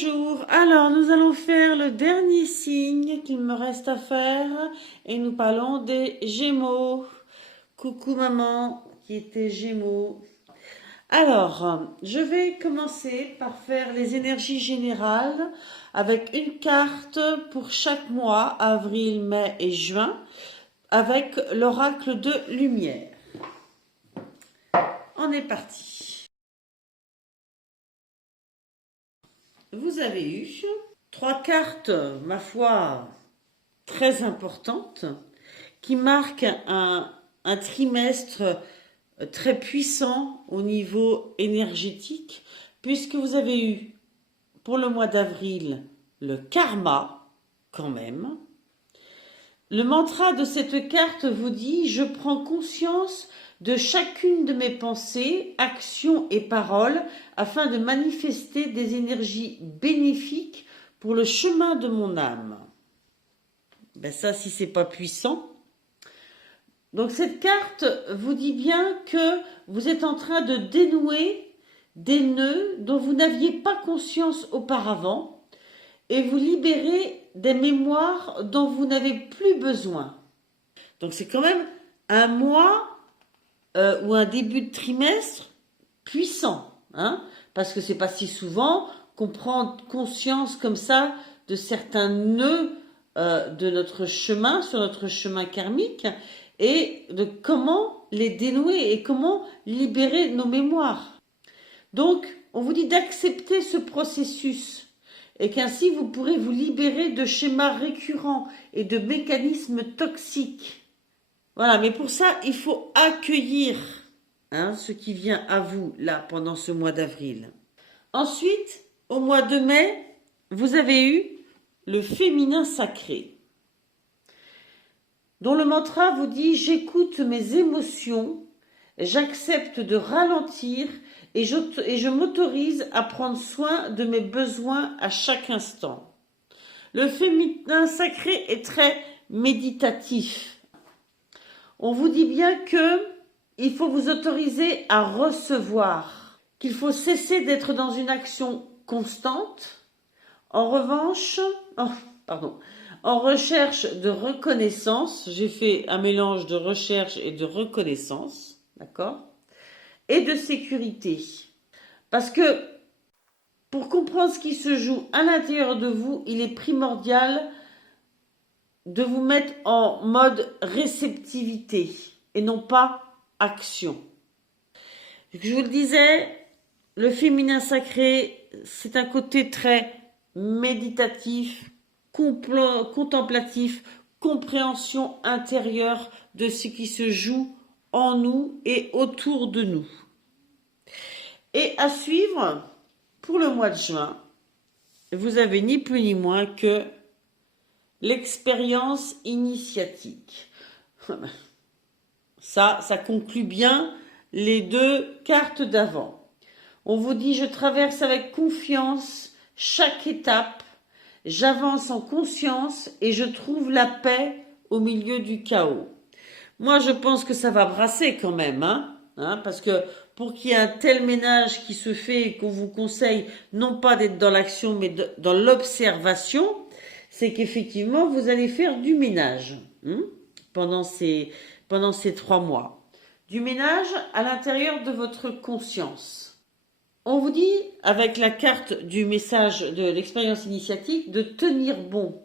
Bonjour, alors nous allons faire le dernier signe qu'il me reste à faire et nous parlons des Gémeaux. Coucou maman qui était Gémeaux. Alors, je vais commencer par faire les énergies générales avec une carte pour chaque mois, avril, mai et juin, avec l'oracle de lumière. On est parti. Vous avez eu 3 cartes, ma foi, très importantes, qui marquent un trimestre très puissant au niveau énergétique, puisque vous avez eu, pour le mois d'avril, le karma, quand même. Le mantra de cette carte vous dit « Je prends conscience de chacune de mes pensées, actions et paroles afin de manifester des énergies bénéfiques pour le chemin de mon âme. » Ben ça, si c'est pas puissant. Donc cette carte vous dit bien que vous êtes en train de dénouer des nœuds dont vous n'aviez pas conscience auparavant et vous libérer des mémoires dont vous n'avez plus besoin. Donc c'est quand même un mois ou un début de trimestre puissant, hein, parce que c'est pas si souvent qu'on prend conscience comme ça de certains nœuds de notre chemin, sur notre chemin karmique, et de comment les dénouer et comment libérer nos mémoires. Donc, on vous dit d'accepter ce processus et qu'ainsi vous pourrez vous libérer de schémas récurrents et de mécanismes toxiques. Voilà, mais pour ça, il faut accueillir ce qui vient à vous, là, pendant ce mois d'avril. Ensuite, au mois de mai, vous avez eu le féminin sacré, dont le mantra vous dit « J'écoute mes émotions, j'accepte de ralentir et je m'autorise à prendre soin de mes besoins à chaque instant. » Le féminin sacré est très méditatif. On vous dit bien que il faut vous autoriser à recevoir, qu'il faut cesser d'être dans une action constante. En revanche, en recherche de reconnaissance, j'ai fait un mélange de recherche et de reconnaissance, d'accord, et de sécurité. Parce que pour comprendre ce qui se joue à l'intérieur de vous, il est primordial de vous mettre en mode réceptivité et non pas action. Je vous le disais, le féminin sacré, c'est un côté très méditatif, contemplatif, compréhension intérieure de ce qui se joue en nous et autour de nous. Et à suivre, pour le mois de juin, vous avez ni plus ni moins que l'expérience initiatique. Ça conclut bien les 2 cartes d'avant. On vous dit « Je traverse avec confiance chaque étape, j'avance en conscience et je trouve la paix au milieu du chaos. » Moi, je pense que ça va brasser quand même, parce que pour qu'il y ait un tel ménage qui se fait et qu'on vous conseille non pas d'être dans l'action mais dans l'observation, c'est qu'effectivement, vous allez faire du ménage pendant ces 3 mois. Du ménage à l'intérieur de votre conscience. On vous dit, avec la carte du message de l'expérience initiatique, de tenir bon.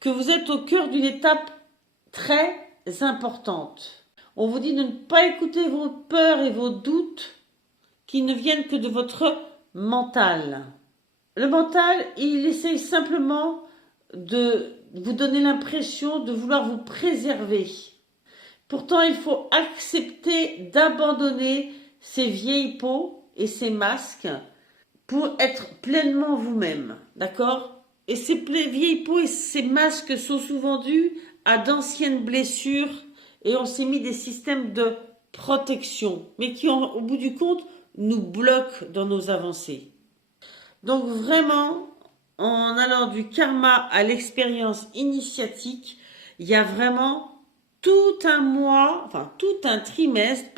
Que vous êtes au cœur d'une étape très importante. On vous dit de ne pas écouter vos peurs et vos doutes qui ne viennent que de votre mental. Le mental, il essaye simplement de vous donner l'impression de vouloir vous préserver. Pourtant, il faut accepter d'abandonner ces vieilles peaux et ces masques pour être pleinement vous-même, d'accord? Et ces vieilles peaux et ces masques sont souvent dus à d'anciennes blessures et on s'est mis des systèmes de protection, mais qui, au bout du compte, nous bloquent dans nos avancées. Donc vraiment, en allant du karma à l'expérience initiatique, il y a vraiment tout un trimestre,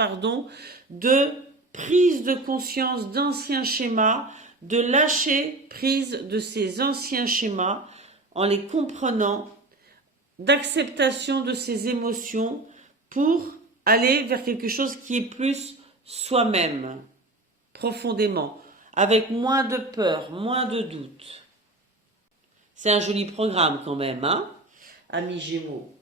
de prise de conscience d'anciens schémas, de lâcher prise de ces anciens schémas en les comprenant, d'acceptation de ses émotions pour aller vers quelque chose qui est plus soi-même, profondément, avec moins de peur, moins de doute. C'est un joli programme quand même, hein, amis Gémeaux.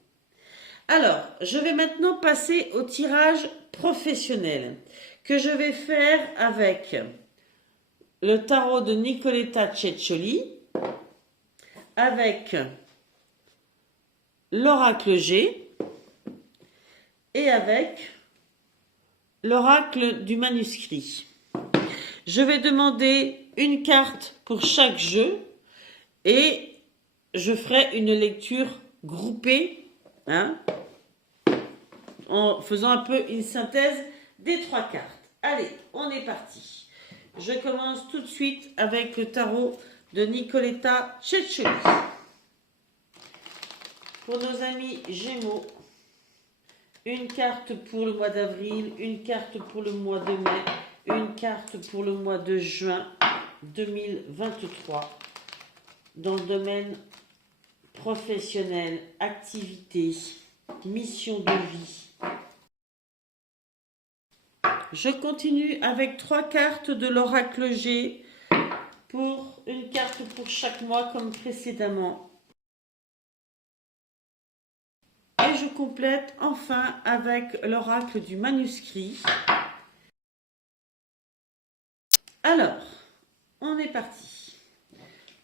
Alors, je vais maintenant passer au tirage professionnel que je vais faire avec le tarot de Nicoletta Ceccioli, avec l'oracle G et avec l'oracle du manuscrit. Je vais demander une carte pour chaque jeu et je ferai une lecture groupée, hein, en faisant un peu une synthèse des 3 cartes. Allez, on est parti. Je commence tout de suite avec le tarot de Nicoletta Ceccioli. Pour nos amis Gémeaux, une carte pour le mois d'avril, une carte pour le mois de mai, une carte pour le mois de juin 2023 dans le domaine professionnel, activité, mission de vie. Je continue avec 3 cartes de l'oracle G pour une carte pour chaque mois comme précédemment. Et je complète enfin avec l'oracle du manuscrit. Alors, on est parti.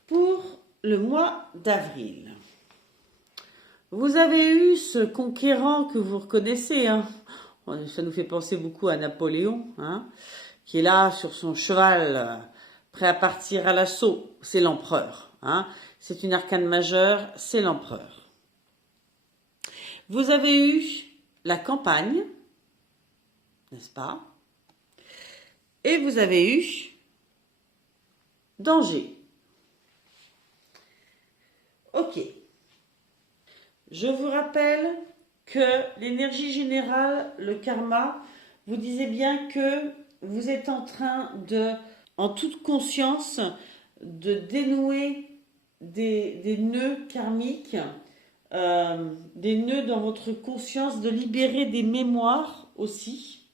Pour le mois d'avril, vous avez eu ce conquérant que vous reconnaissez, hein. Ça nous fait penser beaucoup à Napoléon, hein, qui est là sur son cheval, prêt à partir à l'assaut. C'est l'empereur, hein. C'est une arcane majeure, c'est l'empereur. Vous avez eu la campagne, n'est-ce pas? Et vous avez eu danger. Ok. Je vous rappelle que l'énergie générale, le karma, vous disait bien que vous êtes en train de, en toute conscience, de dénouer des nœuds karmiques, des nœuds dans votre conscience, de libérer des mémoires aussi,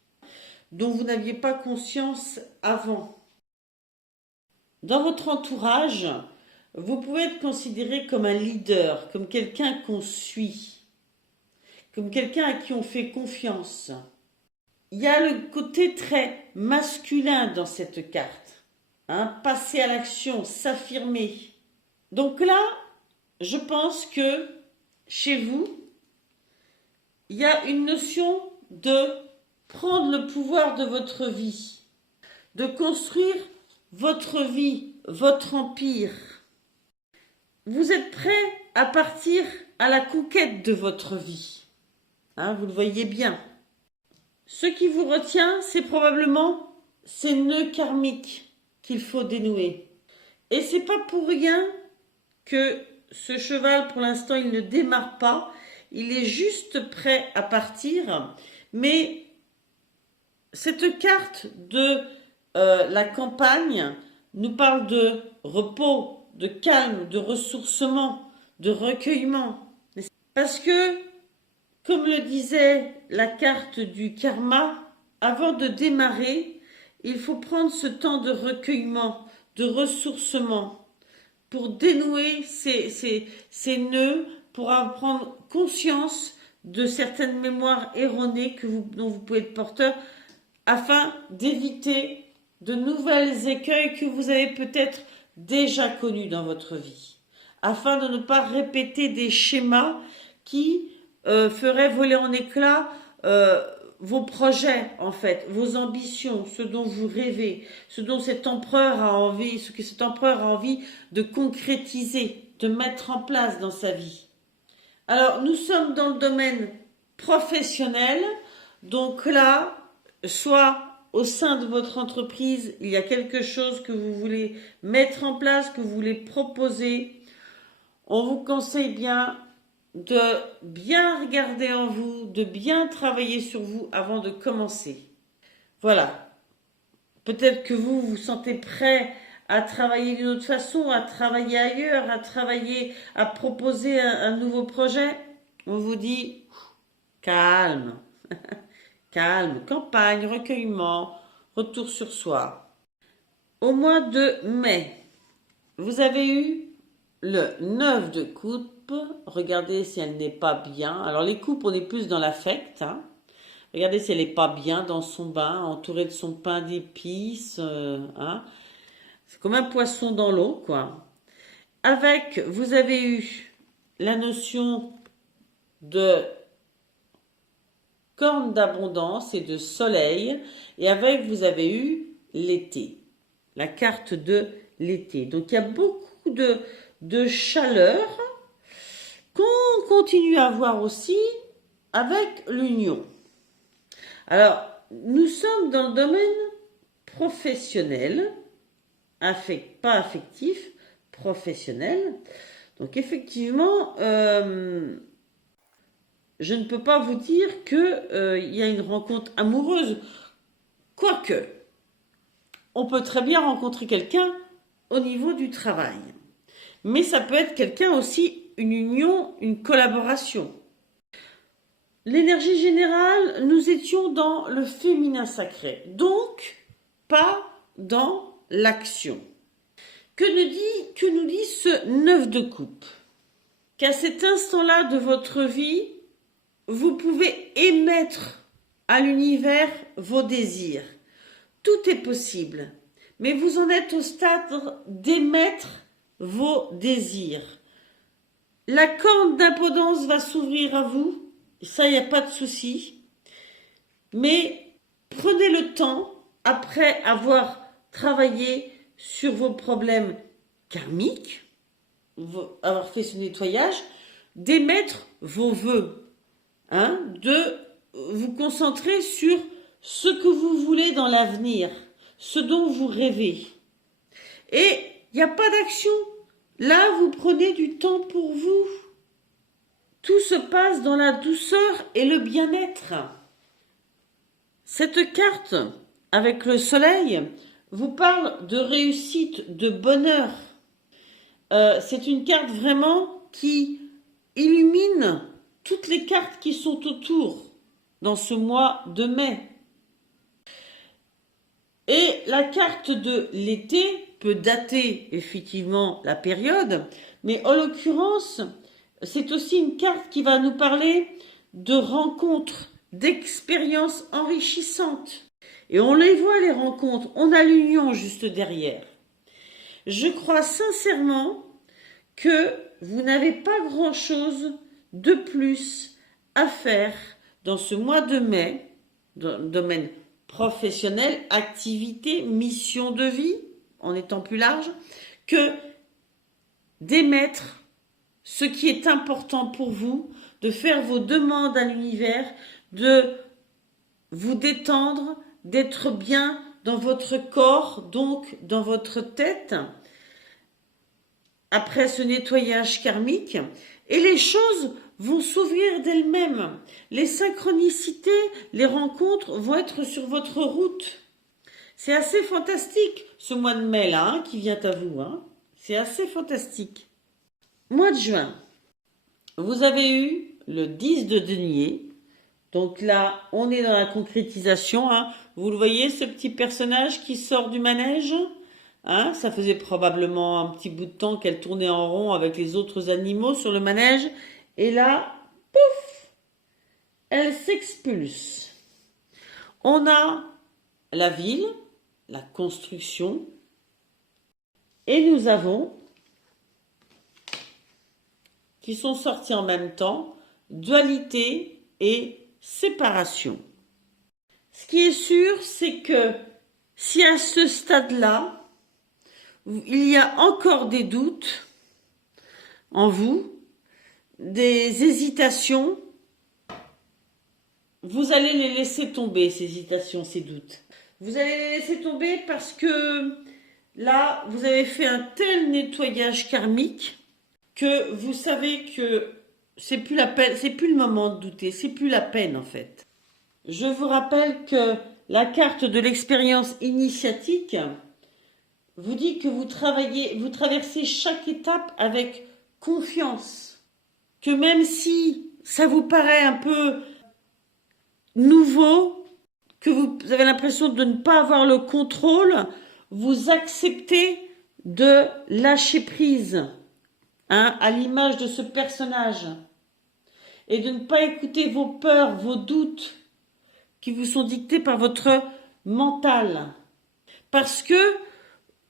dont vous n'aviez pas conscience avant. Dans votre entourage, vous pouvez être considéré comme un leader, comme quelqu'un qu'on suit, comme quelqu'un à qui on fait confiance. Il y a le côté très masculin dans cette carte, hein, passer à l'action, s'affirmer. Donc là, je pense que chez vous, il y a une notion de prendre le pouvoir de votre vie, de construire votre vie, votre empire. Vous êtes prêt à partir à la conquête de votre vie. Hein, vous le voyez bien. Ce qui vous retient, c'est probablement ces nœuds karmiques qu'il faut dénouer. Et c'est pas pour rien que ce cheval, pour l'instant, il ne démarre pas. Il est juste prêt à partir. Mais cette carte de la campagne nous parle de repos, de calme, de ressourcement, de recueillement. Parce que, comme le disait la carte du karma, avant de démarrer, il faut prendre ce temps de recueillement, de ressourcement, pour dénouer ces nœuds, pour prendre conscience de certaines mémoires erronées dont vous pouvez être porteur, afin d'éviter de nouvelles écueils que vous avez peut-être déjà connus dans votre vie, afin de ne pas répéter des schémas qui ferait voler en éclats vos projets, en fait, vos ambitions, ce dont vous rêvez, ce dont cet empereur a envie, ce que cet empereur a envie de concrétiser, de mettre en place dans sa vie. Alors, nous sommes dans le domaine professionnel, donc là, soit au sein de votre entreprise, il y a quelque chose que vous voulez mettre en place, que vous voulez proposer, on vous conseille bien de bien regarder en vous, de bien travailler sur vous avant de commencer. Voilà. Peut-être que vous vous sentez prêt à travailler d'une autre façon, à travailler ailleurs, à proposer un nouveau projet, on vous dit calme, calme, campagne, recueillement, retour sur soi. Au mois de mai, vous avez eu le 9 de coupe. Regardez si elle n'est pas bien. Alors les coupes, on est plus dans l'affect. Hein. Regardez si elle n'est pas bien dans son bain, entourée de son pain d'épices. Hein. C'est comme un poisson dans l'eau, quoi. Avec, vous avez eu la notion de corne d'abondance et de soleil. Et avec, vous avez eu l'été. La carte de l'été. Donc, il y a beaucoup de chaleur qu'on continue à avoir aussi avec l'union. Alors, nous sommes dans le domaine professionnel, pas affectif, professionnel. Donc, effectivement, je ne peux pas vous dire qu'il y a une rencontre amoureuse. Quoique, on peut très bien rencontrer quelqu'un au niveau du travail. Mais ça peut être quelqu'un aussi, une union, une collaboration. L'énergie générale, nous étions dans le féminin sacré, donc pas dans l'action. Que nous dit ce 9 de coupe? Qu'à cet instant-là de votre vie, vous pouvez émettre à l'univers vos désirs. Tout est possible, mais vous en êtes au stade d'émettre vos désirs. La corne d'abondance va s'ouvrir à vous. Ça, il n'y a pas de souci. Mais prenez le temps, après avoir travaillé sur vos problèmes karmiques, avoir fait ce nettoyage, d'émettre vos vœux, hein, de vous concentrer sur ce que vous voulez dans l'avenir, ce dont vous rêvez. Et il n'y a pas d'action. Là, vous prenez du temps pour vous. Tout se passe dans la douceur et le bien-être. Cette carte, avec le soleil, vous parle de réussite, de bonheur. C'est une carte vraiment qui illumine toutes les cartes qui sont autour dans ce mois de mai. Et la carte de l'été peut dater effectivement la période, mais en l'occurrence, c'est aussi une carte qui va nous parler de rencontres, d'expériences enrichissantes. Et on les voit, les rencontres, on a l'union juste derrière. Je crois sincèrement que vous n'avez pas grand-chose de plus à faire dans ce mois de mai, dans le domaine professionnel, activité, mission de vie, en étant plus large, que d'émettre ce qui est important pour vous, de faire vos demandes à l'univers, de vous détendre, d'être bien dans votre corps, donc dans votre tête, après ce nettoyage karmique, et les choses vont s'ouvrir d'elles-mêmes. Les synchronicités, les rencontres vont être sur votre route. C'est assez fantastique, ce mois de mai là, hein, qui vient à vous. Hein. C'est assez fantastique. Mois de juin, vous avez eu le 10 de denier. Donc là, on est dans la concrétisation. Hein. Vous le voyez, ce petit personnage qui sort du manège, hein, ça faisait probablement un petit bout de temps qu'elle tournait en rond avec les autres animaux sur le manège. Et là, pouf, elle s'expulse. On a la ville, la construction, et nous avons, qui sont sortis en même temps, dualité et séparation. Ce qui est sûr, c'est que si à ce stade-là, il y a encore des doutes en vous, des hésitations, vous allez les laisser tomber, ces hésitations, ces doutes. Vous allez les laisser tomber parce que là, vous avez fait un tel nettoyage karmique que vous savez que c'est plus la peine, c'est plus le moment de douter, c'est plus la peine en fait. Je vous rappelle que la carte de l'expérience initiatique vous dit que vous traversez chaque étape avec confiance. Que même si ça vous paraît un peu nouveau, que vous avez l'impression de ne pas avoir le contrôle, vous acceptez de lâcher prise, hein, à l'image de ce personnage, et de ne pas écouter vos peurs, vos doutes qui vous sont dictés par votre mental. Parce que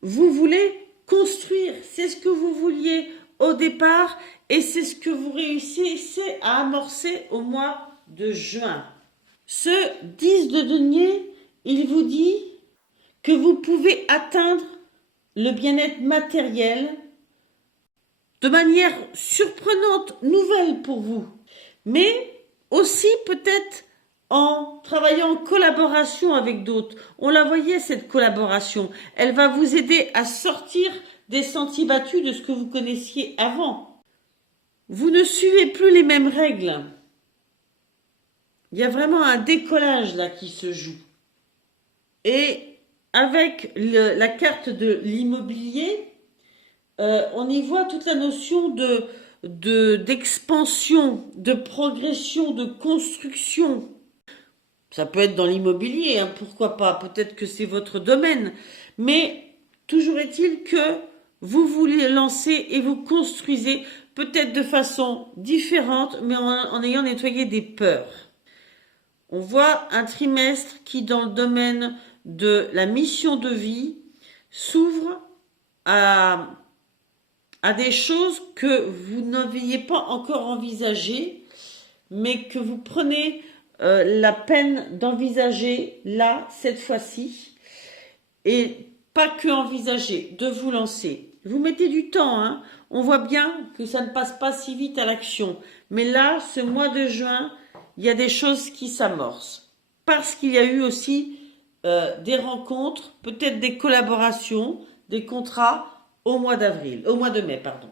vous voulez construire, c'est ce que vous vouliez au départ et c'est ce que vous réussissez à amorcer au mois de juin. Ce 10 de denier, il vous dit que vous pouvez atteindre le bien-être matériel de manière surprenante, nouvelle pour vous, mais aussi peut-être en travaillant en collaboration avec d'autres. On la voyait, cette collaboration. Elle va vous aider à sortir des sentiers battus de ce que vous connaissiez avant. Vous ne suivez plus les mêmes règles. Il y a vraiment un décollage là qui se joue. Et avec la carte de l'immobilier, on y voit toute la notion d'expansion, de progression, de construction. Ça peut être dans l'immobilier, hein, pourquoi pas, peut-être que c'est votre domaine. Mais toujours est-il que vous voulez lancer et vous construisez peut-être de façon différente, mais en ayant nettoyé des peurs. On voit un trimestre qui, dans le domaine de la mission de vie, s'ouvre à des choses que vous n'aviez pas encore envisagées, mais que vous prenez la peine d'envisager là, cette fois-ci, et pas que envisager, de vous lancer. Vous mettez du temps, hein. On voit bien que ça ne passe pas si vite à l'action. Mais là, ce mois de juin, il y a des choses qui s'amorcent. Parce qu'il y a eu aussi des rencontres, peut-être des collaborations, des contrats au mois de mai, pardon.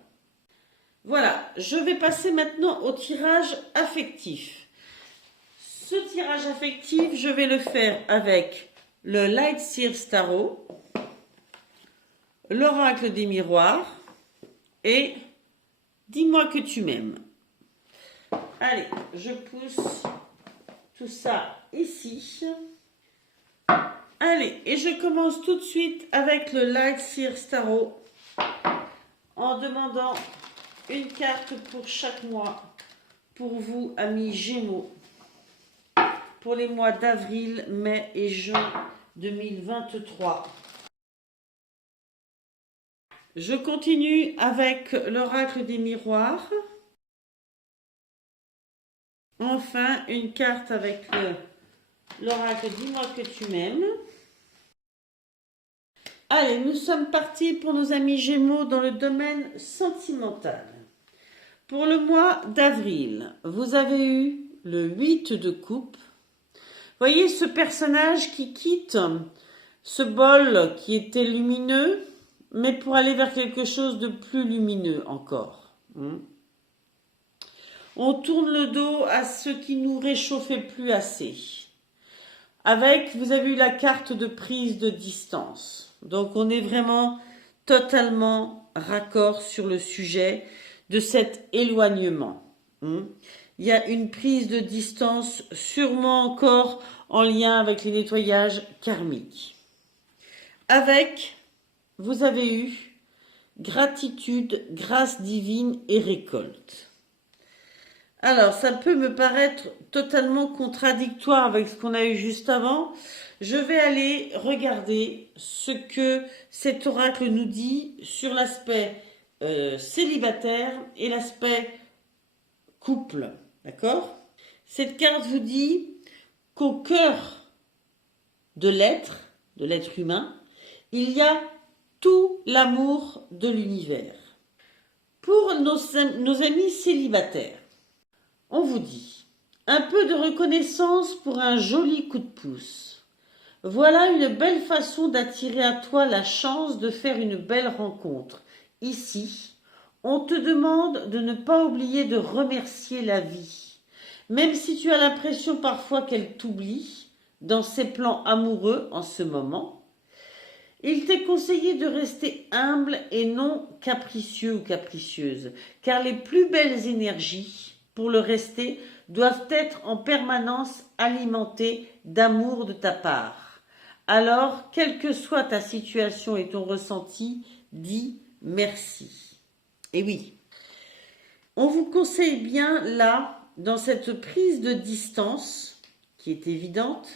Voilà, je vais passer maintenant au tirage affectif. Ce tirage affectif, je vais le faire avec le Light Seers Tarot, l'oracle des miroirs et dis-moi que tu m'aimes. Allez, je pousse tout ça ici. Allez, et je commence tout de suite avec le Light Seers Tarot en demandant une carte pour chaque mois pour vous, amis Gémeaux, pour les mois d'avril, mai et juin 2023. Je continue avec l'oracle des miroirs. Enfin, une carte avec l'oracle dis-moi que tu m'aimes. Allez, nous sommes partis pour nos amis Gémeaux dans le domaine sentimental. Pour le mois d'avril, vous avez eu le 8 de coupe. Voyez ce personnage qui quitte ce bol qui était lumineux, mais pour aller vers quelque chose de plus lumineux encore. On tourne le dos à ce qui nous réchauffait plus assez. Avec, vous avez eu la carte de prise de distance. Donc on est vraiment totalement raccord sur le sujet de cet éloignement. Il y a une prise de distance sûrement encore en lien avec les nettoyages karmiques. Avec, vous avez eu gratitude, grâce divine et récolte. Alors, ça peut me paraître totalement contradictoire avec ce qu'on a eu juste avant. Je vais aller regarder ce que cet oracle nous dit sur l'aspect célibataire et l'aspect couple. D'accord? Cette carte vous dit qu'au cœur de l'être humain, il y a tout l'amour de l'univers. Pour nos amis célibataires, on vous dit un peu de reconnaissance pour un joli coup de pouce. Voilà une belle façon d'attirer à toi la chance de faire une belle rencontre. Ici, on te demande de ne pas oublier de remercier la vie. Même si tu as l'impression parfois qu'elle t'oublie dans ses plans amoureux en ce moment, Il t'est conseillé de rester humble et non capricieux ou capricieuse, car les plus belles énergies, pour le rester, doivent être en permanence alimentées d'amour de ta part. Alors, quelle que soit ta situation et ton ressenti, dis merci. Et oui, on vous conseille bien là, dans cette prise de distance, qui est évidente,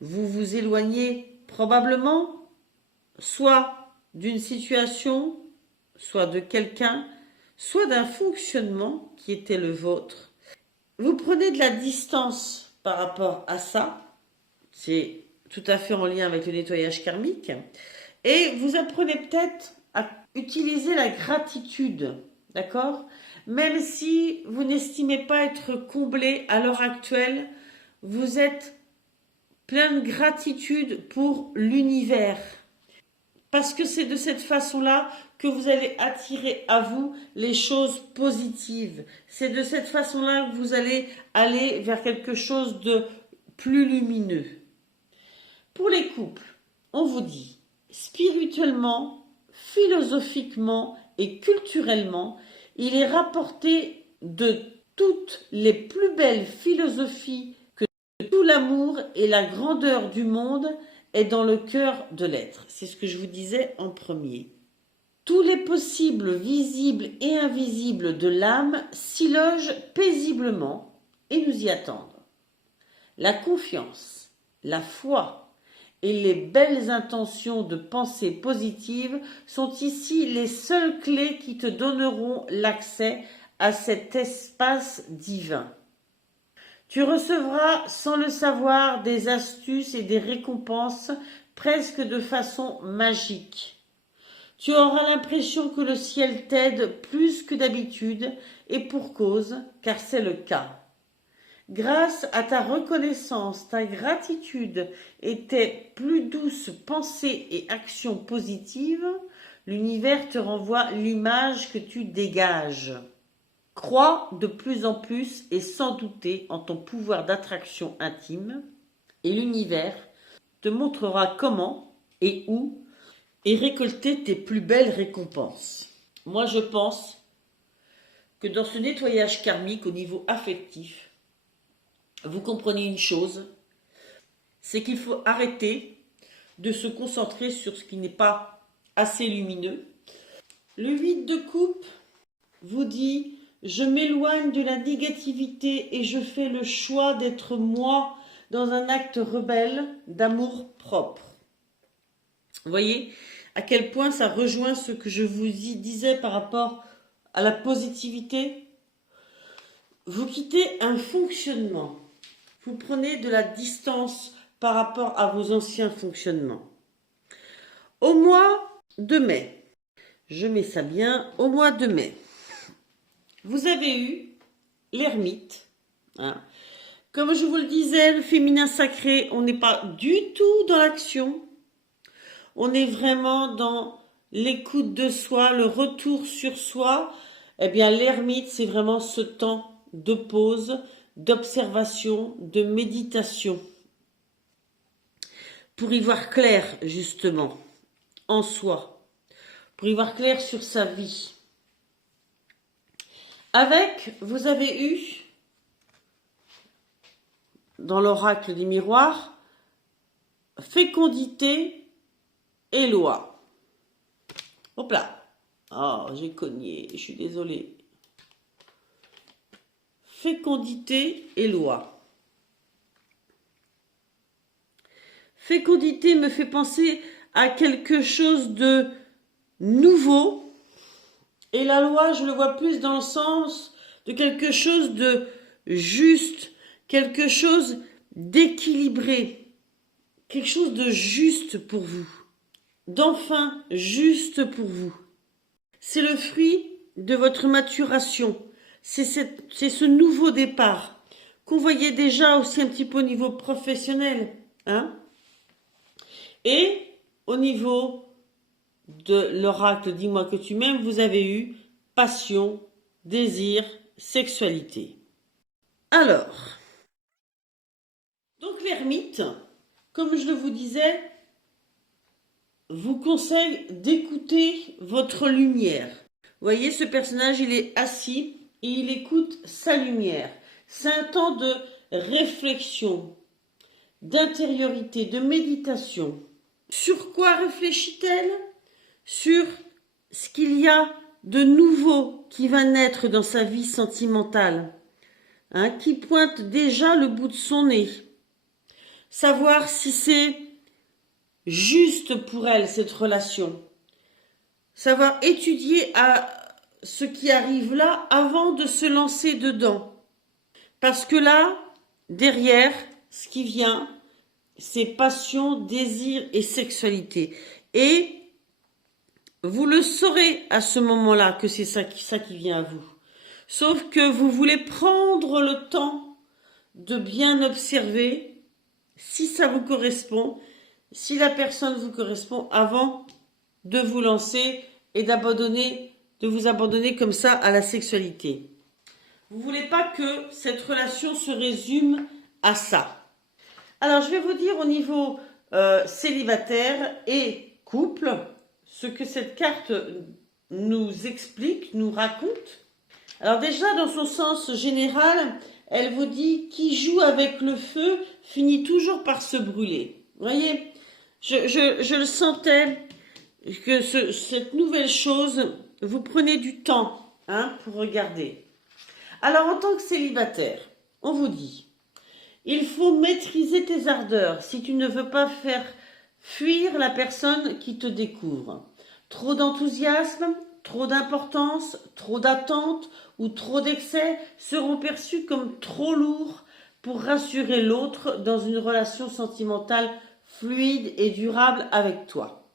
vous vous éloignez probablement soit d'une situation, soit de quelqu'un, soit d'un fonctionnement qui était le vôtre. Vous prenez de la distance par rapport à ça, c'est tout à fait en lien avec le nettoyage karmique, et vous apprenez peut-être à utiliser la gratitude, d'accord? Même si vous n'estimez pas être comblé à l'heure actuelle, vous êtes plein de gratitude pour l'univers. Parce que c'est de cette façon-là que vous allez attirer à vous les choses positives. C'est de cette façon-là que vous allez aller vers quelque chose de plus lumineux. Pour les couples, on vous dit, spirituellement, philosophiquement et culturellement, il est rapporté de toutes les plus belles philosophies que tout l'amour et la grandeur du monde est dans le cœur de l'être. C'est ce que je vous disais en premier. Tous les possibles visibles et invisibles de l'âme s'y logent paisiblement et nous y attendent. La confiance, la foi et les belles intentions de pensée positive sont ici les seules clés qui te donneront l'accès à cet espace divin. Tu recevras sans le savoir des astuces et des récompenses presque de façon magique. Tu auras l'impression que le ciel t'aide plus que d'habitude et pour cause, car c'est le cas. Grâce à ta reconnaissance, ta gratitude et tes plus douces pensées et actions positives, l'univers te renvoie l'image que tu dégages. Crois de plus en plus et sans douter en ton pouvoir d'attraction intime et l'univers te montrera comment et où et récolter tes plus belles récompenses. Moi, je pense que dans ce nettoyage karmique au niveau affectif, vous comprenez une chose, c'est qu'il faut arrêter de se concentrer sur ce qui n'est pas assez lumineux. Le 8 de coupe vous dit « Je m'éloigne de la négativité et je fais le choix d'être moi dans un acte rebelle d'amour propre. » Vous voyez à quel point ça rejoint ce que je vous y disais par rapport à la positivité. Vous quittez un fonctionnement. Vous prenez de la distance par rapport à vos anciens fonctionnements. Au mois de mai, je mets ça bien, au mois de mai, vous avez eu l'ermite. Hein. Comme je vous le disais, le féminin sacré, on n'est pas du tout dans l'action. On est vraiment dans l'écoute de soi, le retour sur soi. Eh bien, l'ermite, c'est vraiment ce temps de pause, d'observation, de méditation. Pour y voir clair, justement, en soi. Pour y voir clair sur sa vie. Avec, vous avez eu, dans l'oracle des miroirs, fécondité et loi. Hop là. Oh, j'ai cogné, je suis désolée. Fécondité et loi. Fécondité me fait penser à quelque chose de nouveau. Et la loi, je le vois plus dans le sens de quelque chose de juste, quelque chose d'équilibré, quelque chose de juste pour vous, d'enfin juste pour vous. C'est le fruit de votre maturation, c'est ce nouveau départ qu'on voyait déjà aussi un petit peu au niveau professionnel, hein? Et au niveau de l'oracle Dis-moi que tu m'aimes, vous avez eu passion, désir, sexualité. Alors, donc l'ermite, comme je le vous disais, vous conseille d'écouter votre lumière. Vous voyez, ce personnage, il est assis et il écoute sa lumière. C'est un temps de réflexion, d'intériorité, de méditation. Sur quoi réfléchit-elle? Sur ce qu'il y a de nouveau qui va naître dans sa vie sentimentale, qui pointe déjà le bout de son nez. Savoir si c'est juste pour elle, cette relation. Savoir étudier à ce qui arrive là avant de se lancer dedans. Parce que là, derrière, ce qui vient, c'est passion, désir et sexualité. Et vous le saurez à ce moment-là que c'est ça qui vient à vous. Sauf que vous voulez prendre le temps de bien observer si ça vous correspond, si la personne vous correspond avant de vous lancer et de vous abandonner comme ça à la sexualité. Vous ne voulez pas que cette relation se résume à ça. Alors, je vais vous dire au niveau célibataire et couple, ce que cette carte nous explique, nous raconte. Alors déjà, dans son sens général, elle vous dit qui joue avec le feu finit toujours par se brûler. Vous voyez, je le sentais que cette nouvelle chose, vous prenez du temps pour regarder. Alors, en tant que célibataire, on vous dit, il faut maîtriser tes ardeurs si tu ne veux pas faire fuir la personne qui te découvre. Trop d'enthousiasme, trop d'importance, trop d'attente ou trop d'excès seront perçus comme trop lourds pour rassurer l'autre dans une relation sentimentale fluide et durable avec toi.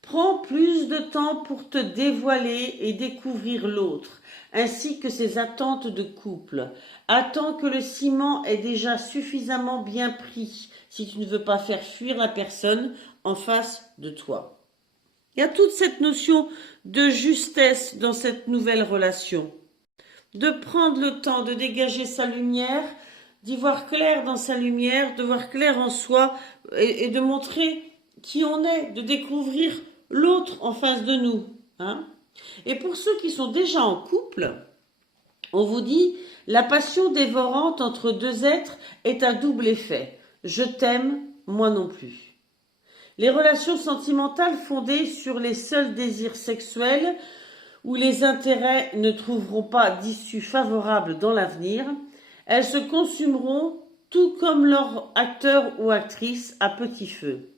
Prends plus de temps pour te dévoiler et découvrir l'autre, ainsi que ses attentes de couple. Attends que le ciment est déjà suffisamment bien pris si tu ne veux pas faire fuir la personne en face de toi. Il y a toute cette notion de justesse dans cette nouvelle relation. De prendre le temps de dégager sa lumière, d'y voir clair dans sa lumière, de voir clair en soi et de montrer qui on est, de découvrir l'autre en face de nous. Et pour ceux qui sont déjà en couple, on vous dit, la passion dévorante entre deux êtres est à double effet. Je t'aime, moi non plus. Les relations sentimentales fondées sur les seuls désirs sexuels où les intérêts ne trouveront pas d'issue favorable dans l'avenir, elles se consumeront tout comme leur acteur ou actrice à petit feu.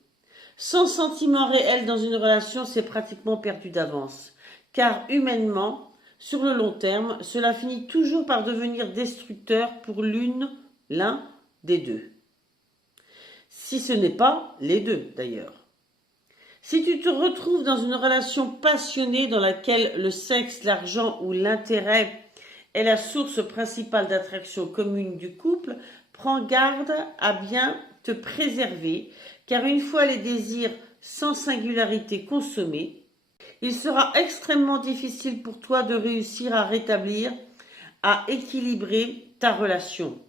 Sans sentiment réel dans une relation, c'est pratiquement perdu d'avance. Car humainement, sur le long terme, cela finit toujours par devenir destructeur pour l'un des deux. Si ce n'est pas les deux, d'ailleurs. Si tu te retrouves dans une relation passionnée dans laquelle le sexe, l'argent ou l'intérêt est la source principale d'attraction commune du couple, prends garde à bien te préserver, car une fois les désirs sans singularité consommés, il sera extrêmement difficile pour toi de réussir à rétablir, à équilibrer ta relation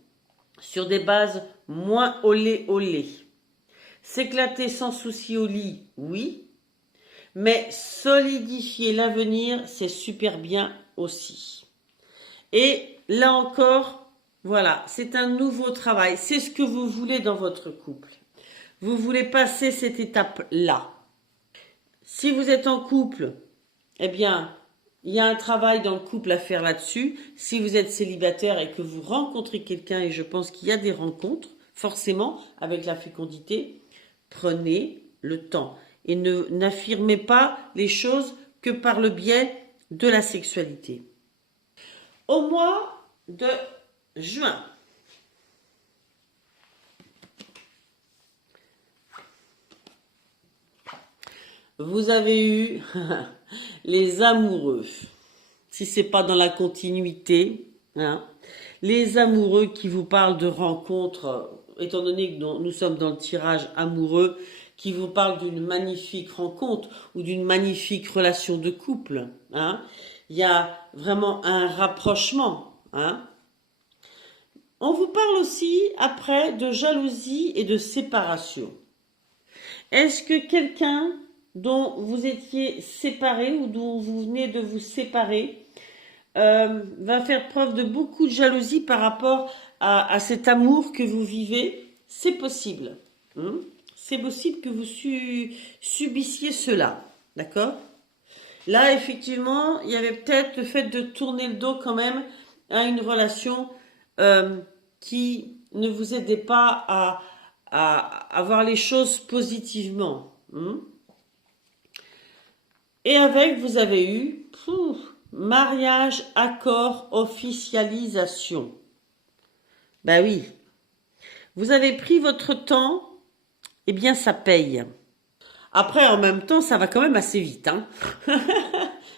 sur des bases moins olé. S'éclater sans souci au lit, oui, mais solidifier l'avenir, c'est super bien aussi. Et là encore, voilà, c'est un nouveau travail, c'est ce que vous voulez dans votre couple. Vous voulez passer cette étape-là. Si vous êtes en couple, eh bien, il y a un travail dans le couple à faire là-dessus. Si vous êtes célibataire et que vous rencontrez quelqu'un, et je pense qu'il y a des rencontres, forcément, avec la fécondité, prenez le temps et n'affirmez pas les choses que par le biais de la sexualité. Au mois de juin, vous avez eu les amoureux. Si c'est pas dans la continuité, les amoureux qui vous parlent de rencontres, étant donné que nous sommes dans le tirage amoureux, qui vous parlent d'une magnifique rencontre ou d'une magnifique relation de couple. Il y a vraiment un rapprochement. On vous parle aussi après de jalousie et de séparation. Est-ce que quelqu'un dont vous étiez séparés ou dont vous venez de vous séparer va faire preuve de beaucoup de jalousie par rapport à cet amour que vous vivez. C'est possible. Hein. C'est possible que vous subissiez cela. D'accord? Là, effectivement, il y avait peut-être le fait de tourner le dos quand même à une relation qui ne vous aidait pas à voir les choses positivement. Hein. Et avec, vous avez eu mariage, accord, officialisation. Ben oui. Vous avez pris votre temps, eh bien ça paye. Après, en même temps, ça va quand même assez vite. Hein.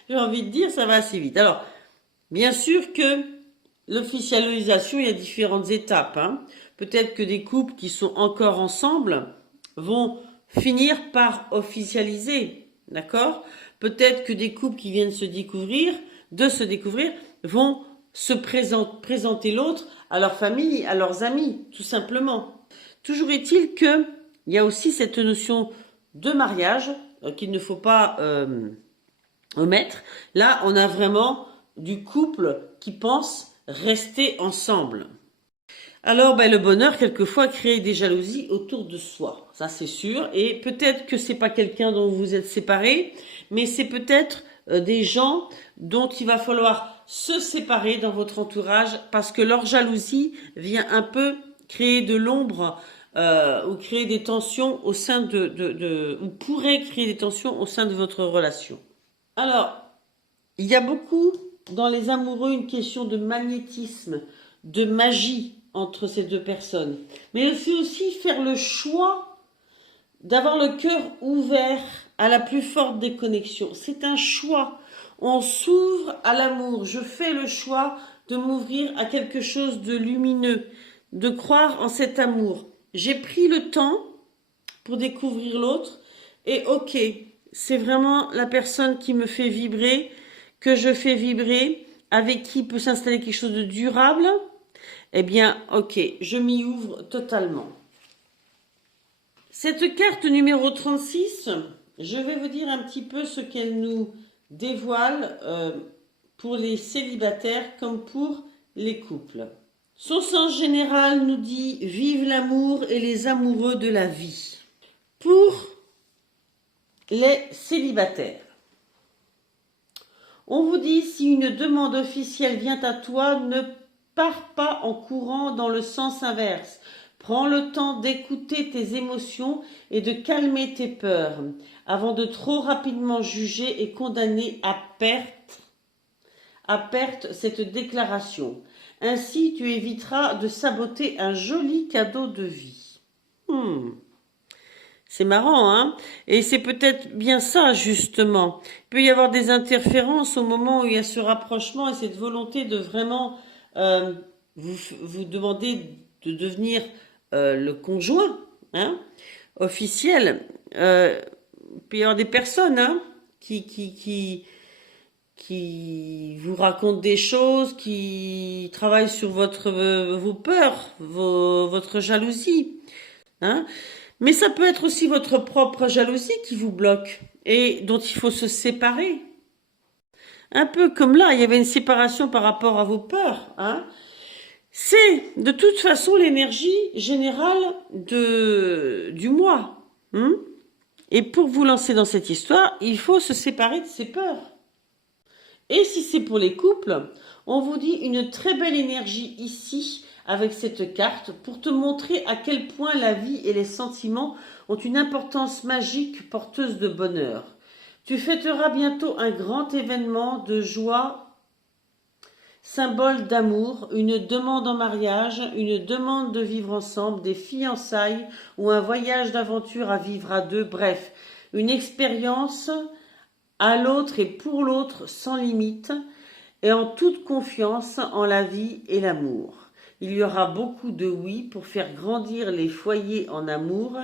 J'ai envie de dire, ça va assez vite. Alors, bien sûr que l'officialisation, il y a différentes étapes. Hein. Peut-être que des couples qui sont encore ensemble vont finir par officialiser. D'accord? Peut-être que des couples qui viennent de se découvrir, vont se présenter l'autre à leur famille, à leurs amis, tout simplement. Toujours est-il qu'il y a aussi cette notion de mariage qu'il ne faut pas omettre. Là, on a vraiment du couple qui pense rester ensemble. Alors, le bonheur, quelquefois, crée des jalousies autour de soi. Ça, c'est sûr. Et peut-être que c'est pas quelqu'un dont vous êtes séparés, mais c'est peut-être des gens dont il va falloir se séparer dans votre entourage parce que leur jalousie vient un peu créer de l'ombre ou créer des tensions au sein ou pourrait créer des tensions au sein de votre relation. Alors, il y a beaucoup dans les amoureux une question de magnétisme, de magie entre ces deux personnes. Mais il faut aussi faire le choix d'avoir le cœur ouvert à la plus forte des connexions. C'est un choix. On s'ouvre à l'amour. Je fais le choix de m'ouvrir à quelque chose de lumineux, de croire en cet amour. J'ai pris le temps pour découvrir l'autre et ok, c'est vraiment la personne qui me fait vibrer, que je fais vibrer, avec qui peut s'installer quelque chose de durable. Eh bien, ok, je m'y ouvre totalement. Cette carte numéro 36, je vais vous dire un petit peu ce qu'elle nous dévoile pour les célibataires comme pour les couples. Son sens général nous dit « Vive l'amour et les amoureux de la vie ». Pour les célibataires, on vous dit « Si une demande officielle vient à toi, ne pars pas en courant dans le sens inverse. Prends le temps d'écouter tes émotions et de calmer tes peurs avant de trop rapidement juger et condamner à perte cette déclaration. Ainsi, tu éviteras de saboter un joli cadeau de vie. » C'est marrant, hein? Et c'est peut-être bien ça, justement. Il peut y avoir des interférences au moment où il y a ce rapprochement et cette volonté de vraiment vous demander de devenir le conjoint, hein, officiel. Il peut y avoir des personnes, hein, qui vous racontent des choses, qui travaillent sur vos peurs, votre jalousie, hein. Mais ça peut être aussi votre propre jalousie qui vous bloque et dont il faut se séparer. Un peu comme là, il y avait une séparation par rapport à vos peurs, hein. C'est de toute façon l'énergie générale du mois. Hein. Et pour vous lancer dans cette histoire, il faut se séparer de ses peurs. Et si c'est pour les couples, on vous dit une très belle énergie ici avec cette carte pour te montrer à quel point la vie et les sentiments ont une importance magique porteuse de bonheur. Tu fêteras bientôt un grand événement de joie, symbole d'amour, une demande en mariage, une demande de vivre ensemble, des fiançailles ou un voyage d'aventure à vivre à deux, bref, une expérience à l'autre et pour l'autre sans limite et en toute confiance en la vie et l'amour. Il y aura beaucoup de oui pour faire grandir les foyers en amour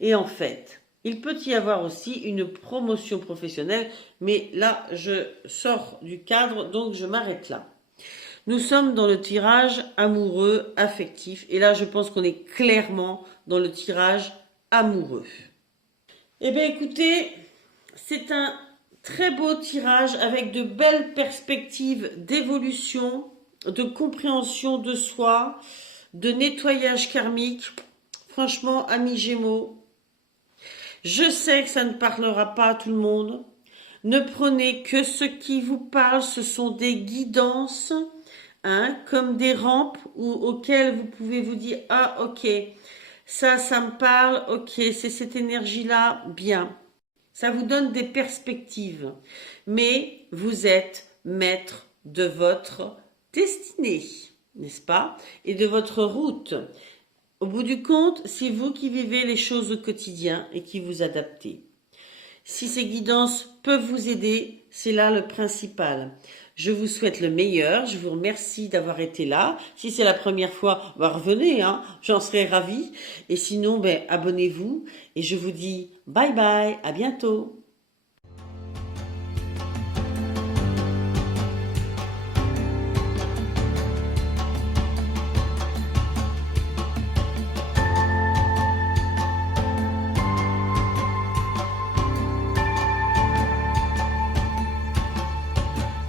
et en fête. Il peut y avoir aussi une promotion professionnelle, mais là je sors du cadre donc je m'arrête là. Nous sommes dans le tirage amoureux, affectif. Et là, je pense qu'on est clairement dans le tirage amoureux. Eh bien, écoutez, C'est un très beau tirage avec de belles perspectives d'évolution, de compréhension de soi, de nettoyage karmique. Franchement, amis Gémeaux, je sais que ça ne parlera pas à tout le monde. Ne prenez que ce qui vous parle, ce sont des guidances, hein, comme des rampes auxquelles vous pouvez vous dire, ah ok, ça me parle, ok, c'est cette énergie-là, bien. Ça vous donne des perspectives. Mais vous êtes maître de votre destinée, n'est-ce pas? Et de votre route. Au bout du compte, c'est vous qui vivez les choses au quotidien et qui vous adaptez. Si ces guidances peuvent vous aider, c'est là le principal. Je vous souhaite le meilleur, je vous remercie d'avoir été là. Si c'est la première fois, revenez, hein, j'en serais ravie. Et sinon, abonnez-vous et je vous dis bye bye, à bientôt.